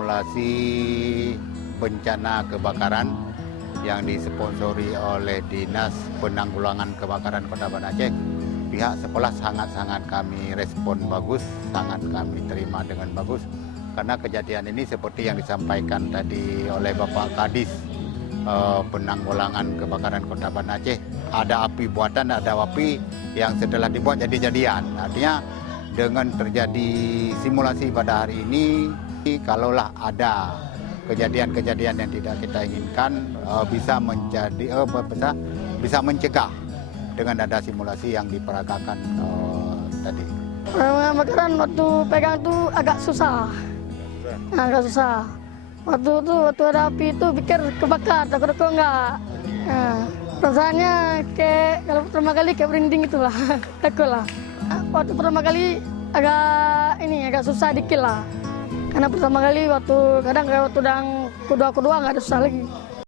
simulasi bencana kebakaran yang disponsori oleh Dinas Penanggulangan Kebakaran Kota Banda Aceh. Pihak sekolah sangat-sangat kami respon bagus, sangat kami terima dengan bagus. Karena kejadian ini seperti yang disampaikan tadi oleh Bapak Kadis Penanggulangan Kebakaran Kota Banda Aceh, ada api buatan, ada api yang setelah dibuat jadi-jadian. Artinya dengan terjadi simulasi pada hari ini, kalaulah ada kejadian-kejadian yang tidak kita inginkan, bisa mencegah dengan ada simulasi yang diperagakan tadi. Kebakaran waktu pegang tuh agak susah. Agak susah. Waktu ada api itu pikir kebakar, takut enggak. Perasaannya kayak kalau pertama kali kayak merinding itulah, takut lah. Waktu pertama kali agak susah dikit lah. Karena pertama kali waktu kadang kayak waktu kedua nggak ada susah lagi.